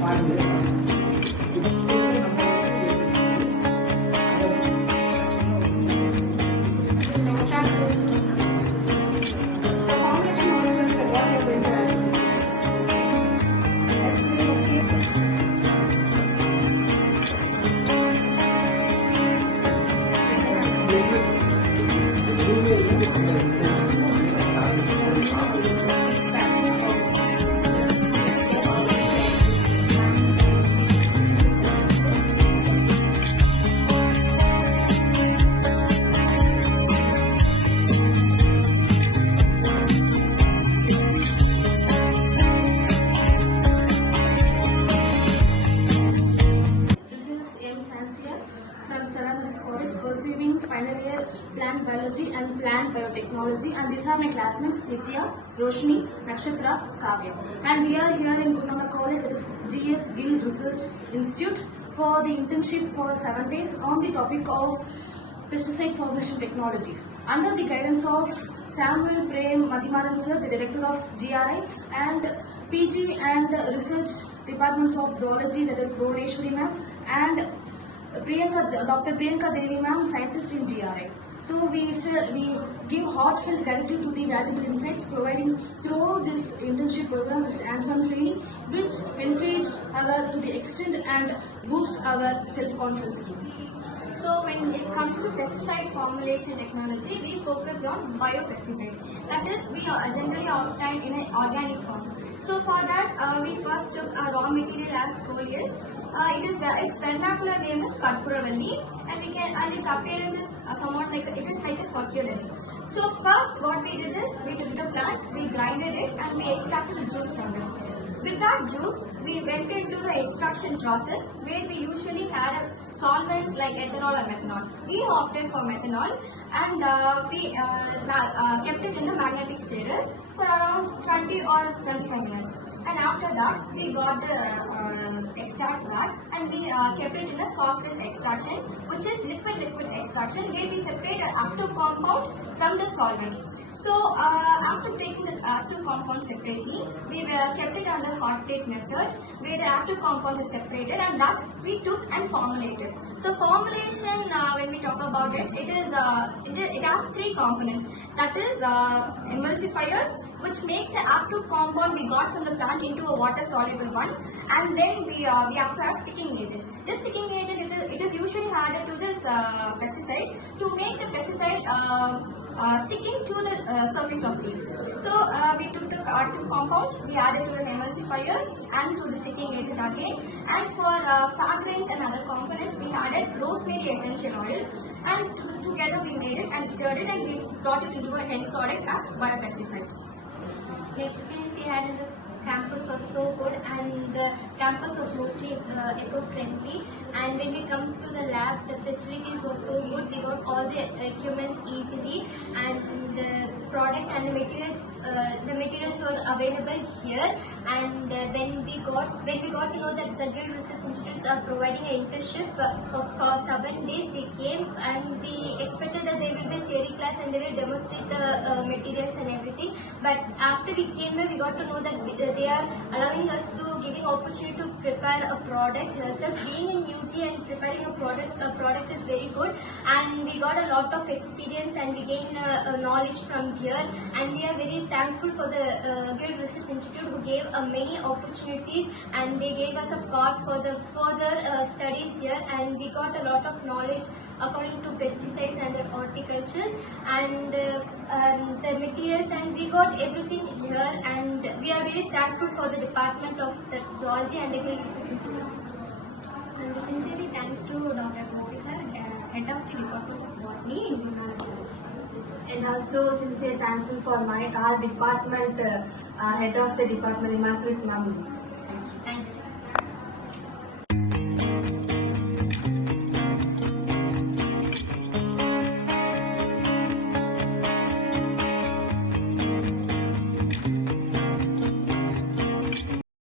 5 later, it is number of pursuing final year plant biology and plant biotechnology, and these are my classmates Nitya, Roshni, Nakshatra, Kavya, and we are here in Gurunama College, that is GS Gill Research Institute, for the internship for 7 days on the topic of pesticide formulation technologies under the guidance of Samuel Prem Madhimaran sir, the director of GRI, and PG and research departments of zoology, that is Bhuvaneshwari ma'am, and Dr. Priyanka Devi ma'am, scientist in GRI. So we give heartfelt gratitude to the valuable insights providing through this internship program, this hands-on training, which benefits to the extent and boost our self-confidence too. So when it comes to pesticide formulation technology, we focus on biopesticide. That is, we are generally obtained in an organic form. So for that, we first took a raw material as foliage. Its vernacular name is Karpuravalli, and its appearance is somewhat like it is like a succulent. So first, what we did is we took the plant, we grinded it, and we extracted the juice from it. With that juice, we went into the extraction process where we usually had solvents like ethanol or methanol. We opted for methanol, and we kept it in the magnetic stirrer for around 20 or 25 minutes. And after that, we got the extract back, and we kept it in a sources extraction, which is liquid extraction, where we separate an active compound from the solvent. So after taking the active compound separately, we kept it under hot plate method, where the active compound is separated, and that we took and formulated. So formulation, when we talk about it, it has 3 components. That is emulsifier, which makes the active compound we got from the plant into a water soluble one, and then we have to have sticking agent. This sticking agent it is usually added to this pesticide to make the pesticide sticking to the surface of leaves. So we took the active compound, we added to the emulsifier and to the sticking agent again, and for fragrance and other components we added rosemary essential oil, and together we made it and stirred it, and we brought it into a end product as biopesticide. The experience we had in the campus was so good, and the campus was mostly eco-friendly, and when we come to the lab, the facilities were so good. We got all the equipments easily, and the product and the materials were available here. And when we got to know that the Gill Research Institutes are providing an internship for 7 days, we came, and we expected that there will be a theory class and they will demonstrate the materials and everything. But after we came here, we got to know that they are allowing us to giving opportunity to prepare a product herself. Being in UG and preparing a product is very good, and we got a lot of experience and we gained knowledge from here, and we are very thankful for the Gill Research Institute, who gave many opportunities, and they gave us a path for the further studies here, and we got a lot of knowledge according to pesticides and their horticultures and the materials, and we got everything here, and we are very thankful for the department of the zoology and the Gill Research Institute. And sincerely thanks to Dr. Mopi sir, head of the Department of Botany in Gurunama College. And also sincere thankful for our department head of the department, Immaculate Ma'am.